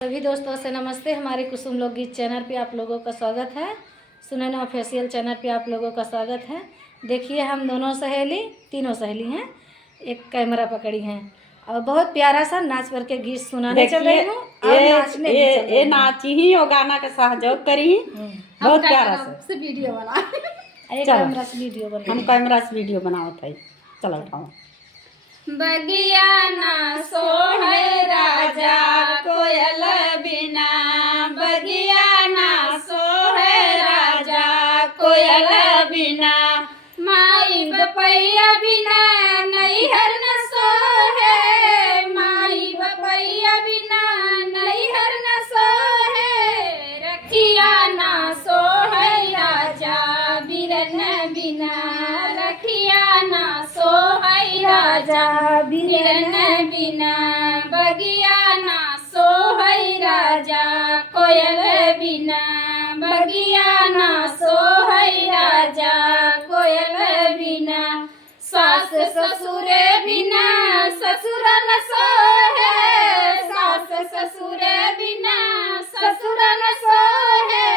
सभी दोस्तों से नमस्ते। हमारे कुसुम लोकगीत चैनल पे आप लोगों का स्वागत है। सुनैना ऑफिशियल चैनल पे आप लोगों का स्वागत है। देखिए हम दोनों तीनों सहेली हैं, एक कैमरा पकड़ी हैं और बहुत प्यारा सा नाच करके गीत सुनाने चल रही हूँ और नाचने भी चल रही ये नाची ही और गाना के सहयोग करी बहुत प्यारा से वीडियो बना कैमरा से वीडियो बनाओ था। चलो उठाओ। बगिया ना सोहै राजा कोयल बिना, बगिया ना सोहै राजा कोयल बिना, माई बपैया बिना नैहर न सोहे, माई बपैया बिना नैहर न सोहे, रखिया ना सोहै राजा बिरन बिना, रखिया ना सोहै राजा बिरन बिना, बगिया ना सोहै राजा कोयल बिना, बगिया ना सोहै राजा कोयल बिना, सास ससुर बिना ससुर न सोहे, सास ससुर बिना ससुर न सोहे,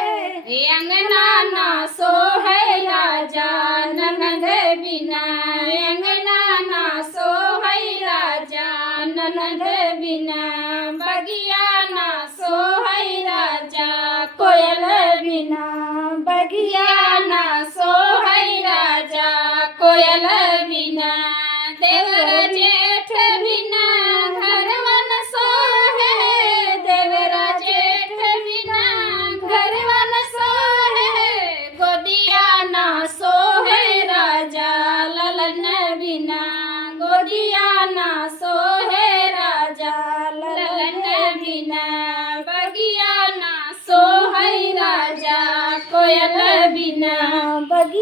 अंगना ना सोहै राजा ननद बिना, अंगना ना सोहै राजा ननद बिना, बगिया ना सोहै राजा कोयल बिना, बगिया ना सोहै राजा कोयल बिना, देवर जेठ बिना घरवा न सोहे, देवर जेठ बिना घरवा न सोहे, गोदिया ना सोहे राजा ललन बिना, गोदिया ना सोहे राजा ललन बिना, बगिया ना सोहै राजा कोयल बिना, बगिया